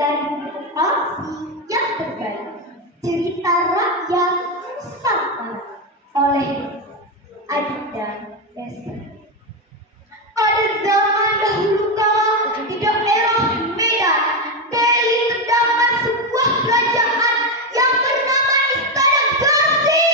dari buku Palsi yang terbaik, Cerita Rakyat Nusantara oleh Adinda Desa. Pada zaman dahulu kala di daerah Medan, Deli terdapat sebuah kerajaan yang bernama Istana Gazi,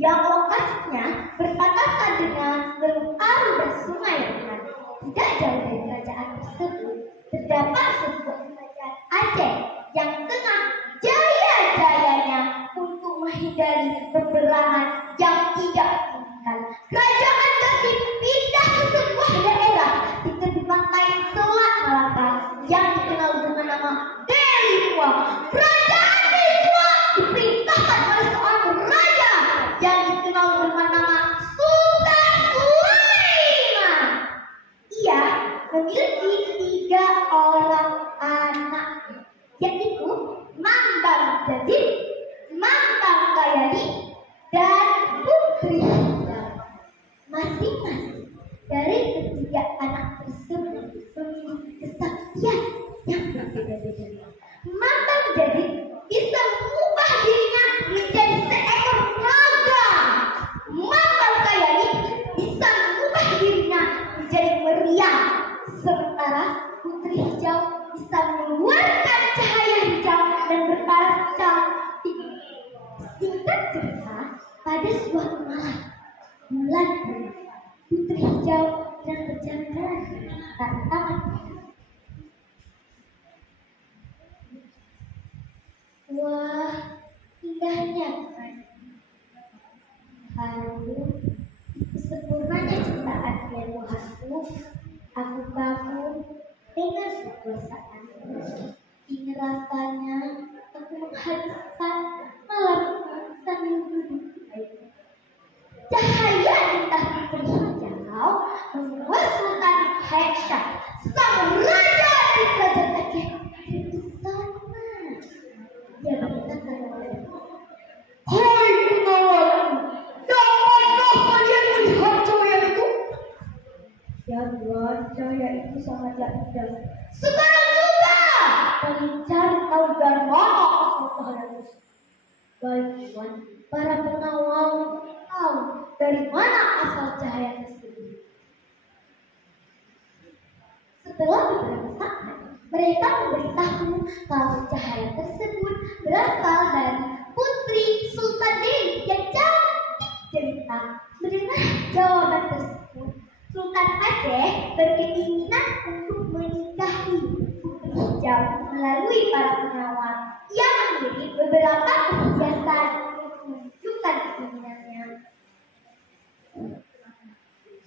yang lokasinya berbatasan dengan Lerung Aru dan Sungai Rehan. Tidak jauh dari kerajaan tersebut terdapat sebuah kerajaan Aceh yang tengah jaya-jayanya untuk menghindari peperangan yang tidak diinginkan. Kerajaan Gazi pindah ke sebuah daerah di tepi pantai Selat Malaka yang dikenal dengan nama Deli Tua. Kerajaan Deli Tua diperintahkan oleh seorang raja yang dikenal dengan nama Sultan Sulaiman. Ia memiliki 3 orang anak, yaitu Mambang Jazid, Mambang Kayani, dan Putri Hidayah. Masing-masing dari ketiga anak tersebut memiliki kesaktian yang berbeda-beda. Mambang Jazid bisa mengubah dirinya menjadi seekor naga. Mambang Kayani bisa mengubah dirinya menjadi meriam. Sementara Putri Hijau bisa mengeluarkan cahaya hijau dan berparas cantik. Singkat cerita, pada suatu malam, bulan penuh, Putri Hijau sedang berjalan di taman. Wah, indahnya bukan? Lalu, sempurnanya ciptaan Tuhanku, aku bangun dengan kekuasaan. Ini rasanya aku menghabiskan malam sambil duduk. Cahaya intah Putri Hijau membuat Sultan Heksyah, sang raja dari kerajaan Aceh, terpesona. Dia berkata kepada, "Hai pengawalku, dapatkah kalian melihat cahaya itu?" "Ya Tuan, cahaya itu sangatlah indah." "Sekarang juga kalian cari tahu dari mana asal cahaya itu." "Baik Tuan, para pengawal tahu dari mana asal cahaya tersebut." Setelah beberapa saat, mereka memberitahu kalau cahaya tersebut berasal dari Putri Sultan Deli yang cantik jelita. Mendengar jawaban tersebut, Sultan Aceh berkeinginan untuk menikahi Putri Hijau melalui para pengawal. Ia mengirim beberapa perhiasan untuk menunjukkan keinginannya.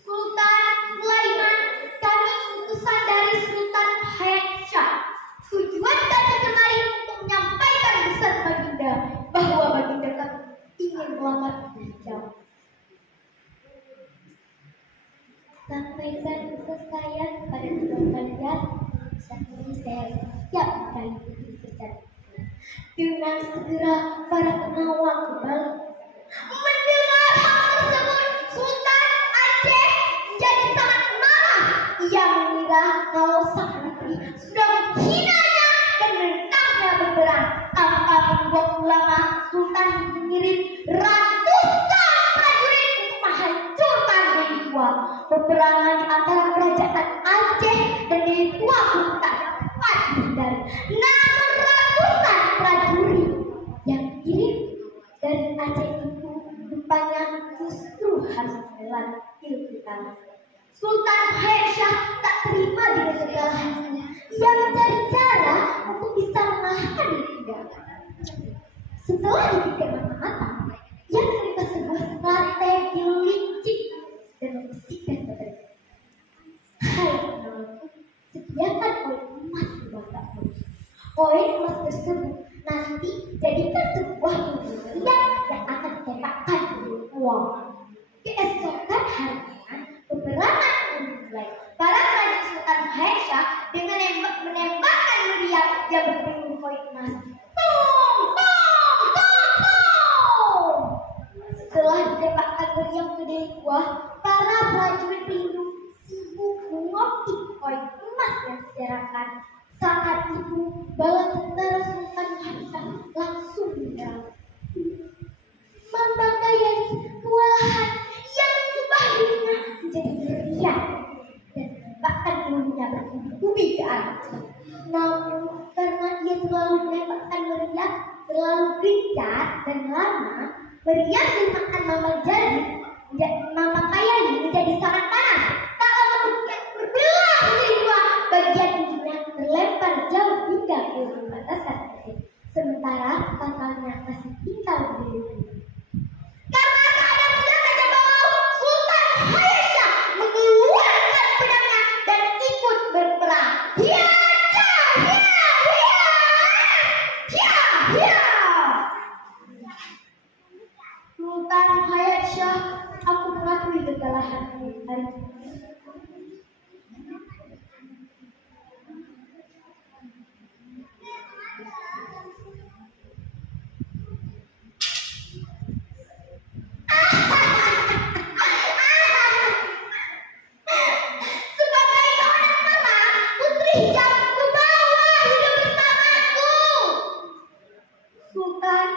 "Sultan Sulaiman, kami utusan dari Sultan Heksyah. Tujuan kami kemari untuk menyampaikan pesan Baginda bahwa Baginda kami ingin melamar Putri Hijau." "Sampaikan pesan saya kepada kedua kalian. Saat ini saya siap menikahi Putri Hijau." Dengan segera para pengawal kembali. Mendengar hal tersebut, Sultan Aceh menjadi sangat marah. Ia mengira kalau sang putri sudah menghinanya dan menentangnya berperang. Tanpa membuang lama, Sultan mengirim ratusan prajurit untuk menghancurkan Deli Tua. Peperangan di antara kerajaan Aceh dan Deli Tua pun tak dapat dihindari. Namun ratusan prajurit yang dikirim dari Aceh itu rupanya justru harus menelan kita. Sultan Heksyah tak terima dengan kekalahan ini. Ia mencari cara untuk bisa mengalahkan Baginda. Setelah dipikir matang-matang, ia menemukan sebuah strategi licik dan membisikkan kepadanya, "Hai pengawalku, sediakan koin emas di bawahmu. Koin emas tersebut nanti jadikan sebuah kemudian yang akan ditembakkan di uang. Keesokan harinya, peperangan dimulai. Para prajurit Sultan Heksyah dengan menembakkan meriam yang berpenuh koin emas. Tong, tong, tong, tong. Setelah ditembakkan meriam ke Deli Tua, para prajurit pelindung sibuk mengopik koin emas yang diserakan. Saat itu bala tentara Sultan Hasan langsung menyerang. Mambang Kayali kewalahan yang mengubah dirinya menjadi meriah dan menembakkan pelurunya bertubi-tubi ke arah. Namun karena ia selalu menembakkan meriah terlalu gencar dan lama, meriah jemaah Mambang Kayali menjadi sangat panas. Tak lama kemudian berbelah menjadi dua, bagian ujungnya terlempar jauh hingga ke perbatasan Aceh. Sementara pangkalnya masih tinggal di diri. Karena keadaan sudah kacau balau, Sultan Hayasyah mengeluarkan pedangnya dan ikut berperang. Hiya, hiya, hiya, hiya. Sultan Hayasyah, aku mengakui kekalahanmu hari ini. Sultan,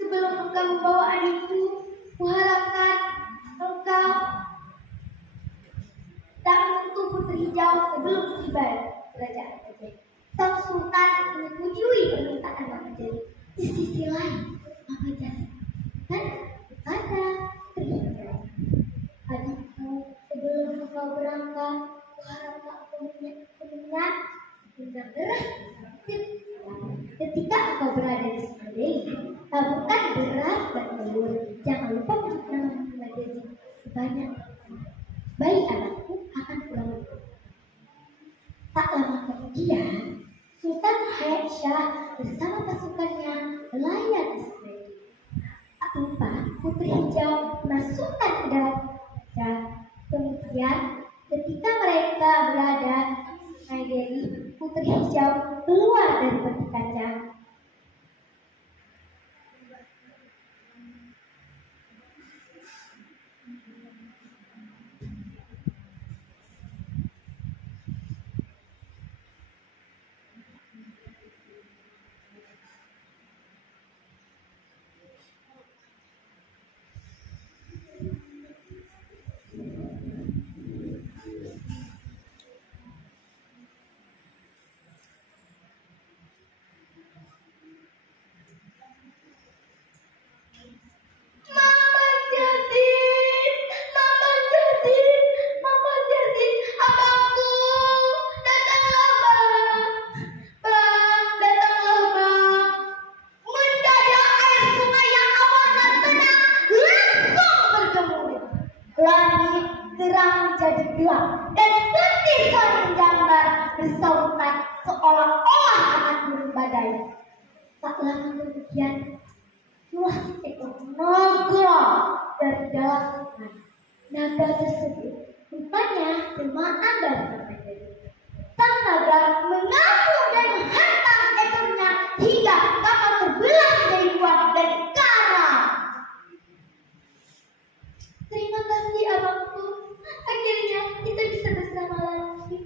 sebelum engkau membawa adikku, kuharapkan engkau tak menyentuh putri hijau sebelum tiba di kerajaan Aceh. Sang Sultan menyetujui permintaan Mama Jali. Di sisi lain, Mama Jali kan ada putri hijau. Adikku, sebelum engkau berangkat, kuharapkan engkau mengingat dengan beras. Ketika engkau berada di Sumedeli, taburkan beras dan telur. Jangan lupa untuk mengaji sebanyak. Bayi anakku akan pulang. Tak lama kemudian, Sultan Hayasyah bersama pasukannya melayang di Sumedeli. Tak lupa putri hijau masukkan ke dalam kerajaan. Kemudian, ketika mereka berada di Sumedeli, putri hijau keluar dari peti kacang. Langit terang jadi gelap dan putih saling menjambar bersautan seolah-olah akan turun badai. Tak lama kemudian keluar seekor naga dari dalam sungai. Naga tersebut rupanya jemaah dari Mama Jali. Sang naga mengamuk dan menghantam ekornya hingga kapal terbelah menjadi dua dan karam. Terima kasih abangku, akhirnya kita bisa bersama lagi.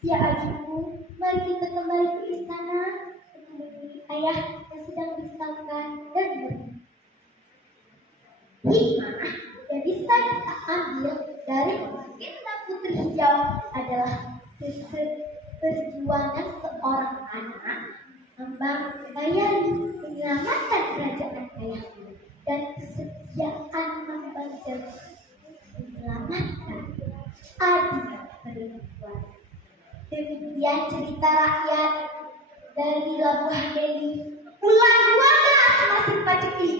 Ya adikku, mari kita kembali ke istana menemui ayah yang sedang bersantai dan berhenti. Hikmah yang bisa kita ambil dari kisah putri hijau adalah perjuangan seorang anak Mambang Kayali menyelamatkan kerajaan ayahnya dan kesetiaan Mambang Jali menyelamatkan adik perempuan. Demikian cerita rakyat dari Labuhan Deli bulan 12 masih Paceklik.